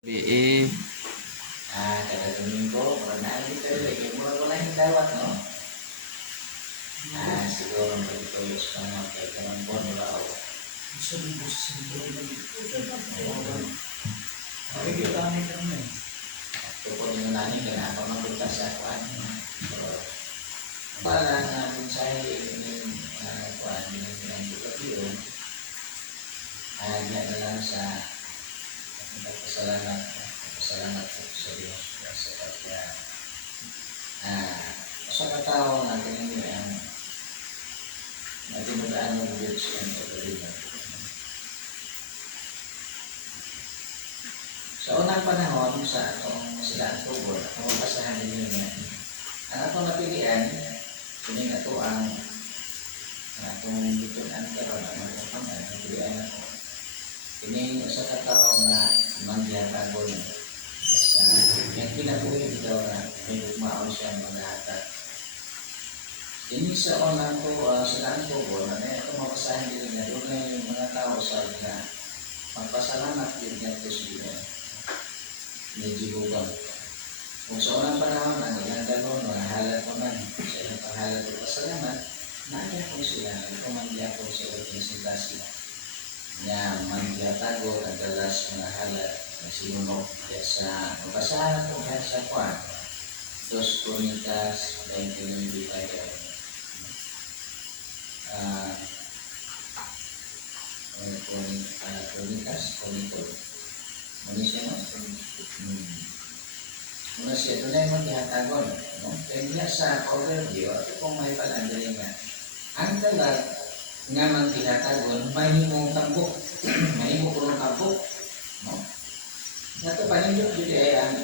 Eh, Kada Domingo, pernah dito, mula-mula yung dawat, no? Siguro magpapayos pa mo kay Karambon, wala ako. Nakikita kami kami. Tupod yung nanin, ganapa magpunta sa kuwan. Para na minsay yung kuwan, yung pinagpapatiyo, diyan na lang sa pasalamat po sa Diyos sa pagka sa katao natin yung natinudaan ng Diyos ang pagkalimot. Sa unang panahon sa atong silang tubod, ang mabasahan din yun yan. Ang atong napilian, kuning ato ang atong bitunan karon ang magkapangan, ang pilian ako. Kuning sa katao na mangyatagon sa yung pinabuhin daw na minugmaon siya mga hatat. Ini sa unang silang tubod, na ito mabasahan din na doon na yung mga tao sa na magpasalamat din niya ito sila. Medyo hubang. Kung sa unang panahon, ang ilang dalon, mga halat ko man, sa ilang panghalat o pasalamat, naanya ko sila, kumandya ko sa uling sintasi na mangyatago ang dalas mga halat na sinunok sa mabasahan ko sa kwan. 2 Corintias 20:25. Ano siya, no? Muna siya, doon na yung maghihatagon, no? Kaya niya sa overview, at kung may palandari nga, ang dalat nga maghihatagon, mahimong tambok. Mahimong kurong tambok, no? Nato pa ninyo, hindi ay ang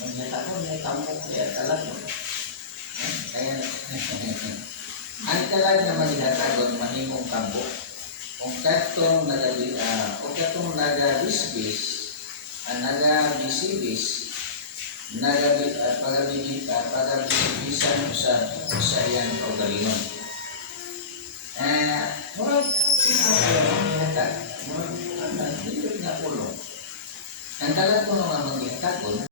maghihatagon, may tambok, kaya dalat mo. Kaya, ang dalat nga maghihatagon, mahimong tambok. Kung katong nagabisbis, nagabisibis, pagabibisan sa iyang kaugalingon. Murag pinakalaman niya murag hindi nga pulo. Ang dalat mo nga mangyatagon,